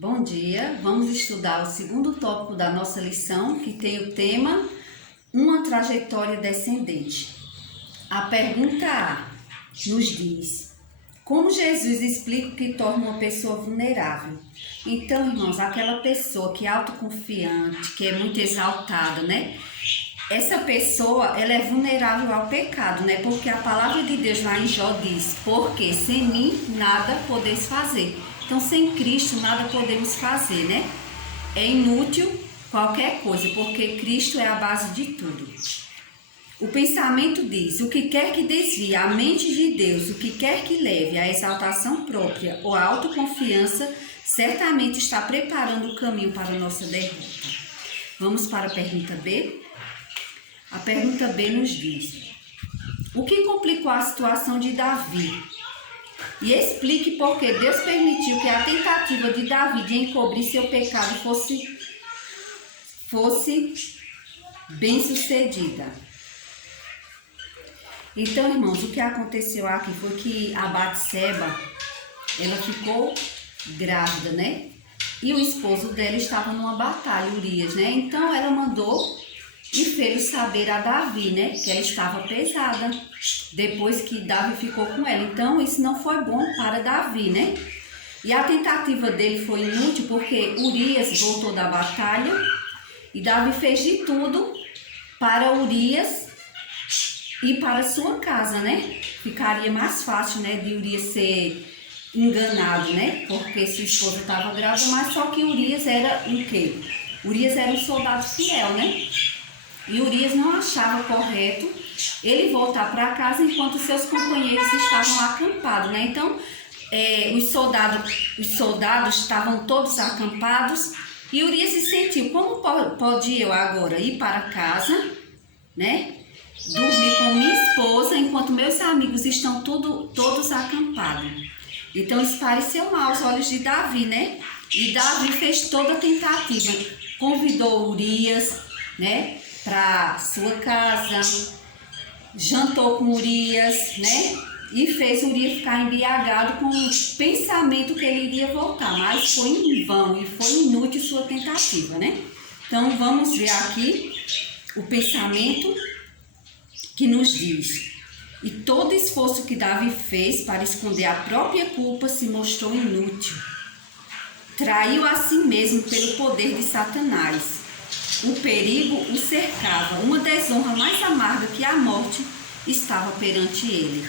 Bom dia, vamos estudar o segundo tópico da nossa lição, que tem o tema Uma trajetória descendente. A pergunta A nos diz: como Jesus explica o que torna uma pessoa vulnerável? Então, irmãos, aquela pessoa que é autoconfiante, que é muito exaltada, né? Essa pessoa, ela é vulnerável ao pecado, né? Porque a palavra de Deus lá em Jó diz: porque sem mim nada podeis fazer. Então, sem Cristo nada podemos fazer, né? É inútil qualquer coisa, porque Cristo é a base de tudo. O pensamento diz: o que quer que desvie a mente de Deus, o que quer que leve à exaltação própria ou à autoconfiança, certamente está preparando o caminho para a nossa derrota. Vamos para a pergunta B? A pergunta B nos diz: o que complicou a situação de Davi? E explique por que Deus permitiu que a tentativa de Davi de encobrir seu pecado fosse bem sucedida. Então, irmãos, o que aconteceu aqui foi que a Batseba, ela ficou grávida, né? E o esposo dela estava numa batalha, Urias, né? Então, ela mandou e fez saber a Davi, né? Que ela estava pesada, depois que Davi ficou com ela. Então, isso não foi bom para Davi, né? E a tentativa dele foi inútil, porque Urias voltou da batalha e Davi fez de tudo para Urias ir para sua casa, né? Ficaria mais fácil, né, de Urias ser enganado, né? Porque sua esposa estava grávida, mas só que Urias era o quê? Urias era um soldado fiel, né? E Urias não achava correto ele voltar para casa enquanto seus companheiros estavam acampados, né? Então, os soldados estavam todos acampados e Urias se sentiu: como pode eu agora ir para casa, né? Dormir com minha esposa enquanto meus amigos estão todos acampados. Então, isso pareceu mal aos olhos de Davi, né? E Davi fez toda a tentativa, convidou Urias, né, para sua casa, jantou com Urias, né? E fez Urias ficar embriagado com o pensamento que ele iria voltar, mas foi em vão e foi inútil sua tentativa, né? Então, vamos ver aqui o pensamento que nos diz: e todo esforço que Davi fez para esconder a própria culpa se mostrou inútil. Traiu a si mesmo pelo poder de Satanás. O perigo o cercava, uma desonra mais amarga que a morte estava perante ele.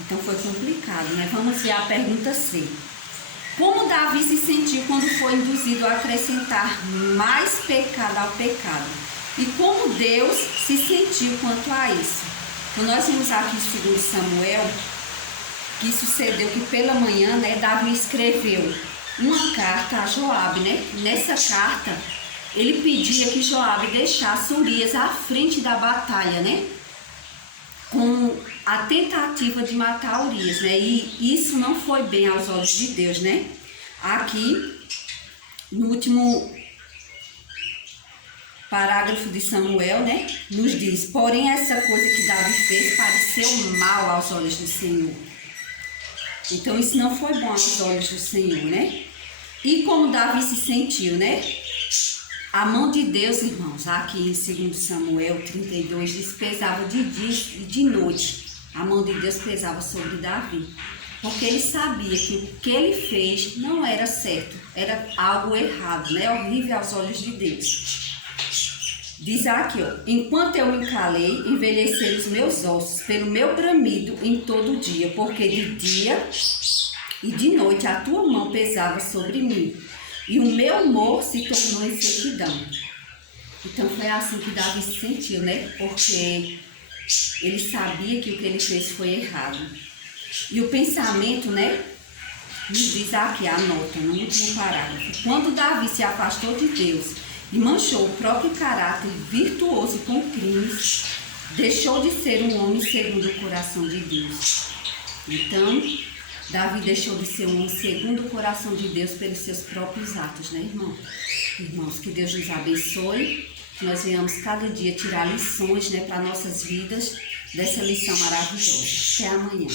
Então foi complicado, né? Vamos ver a pergunta C. Como Davi se sentiu quando foi induzido a acrescentar mais pecado ao pecado? E como Deus se sentiu quanto a isso? Então nós vimos aqui em 2 Samuel que sucedeu que pela manhã, né, Davi escreveu uma carta a Joabe, né? Nessa carta ele pedia que Joabe deixasse Urias à frente da batalha, né? Com a tentativa de matar Urias, né? E isso não foi bem aos olhos de Deus, né? Aqui, no último parágrafo de Samuel, né, nos diz: porém essa coisa que Davi fez pareceu mal aos olhos do Senhor. Então isso não foi bom aos olhos do Senhor, né? E como Davi se sentiu, né? A mão de Deus, irmãos, aqui em 2 Samuel 32, diz: pesava de dia e de noite. A mão de Deus pesava sobre Davi, porque ele sabia que o que ele fez não era certo, era algo errado, né? Horrível aos olhos de Deus. Diz aqui, ó: enquanto eu me calei, envelheceram os meus ossos pelo meu bramido em todo o dia, porque de dia e de noite a tua mão pesava sobre mim, e o meu humor se tornou em sequidão. Então foi assim que Davi se sentiu, né? Porque ele sabia que o que ele fez foi errado. E o pensamento, né, nos diz aqui, anota no último parágrafo: quando Davi se afastou de Deus e manchou o próprio caráter virtuoso com crimes, deixou de ser um homem segundo o coração de Deus. Então, Davi deixou de ser um homem segundo o coração de Deus pelos seus próprios atos, né, irmão? Irmãos, que Deus nos abençoe, que nós venhamos cada dia tirar lições, né, para nossas vidas dessa lição maravilhosa. Até amanhã.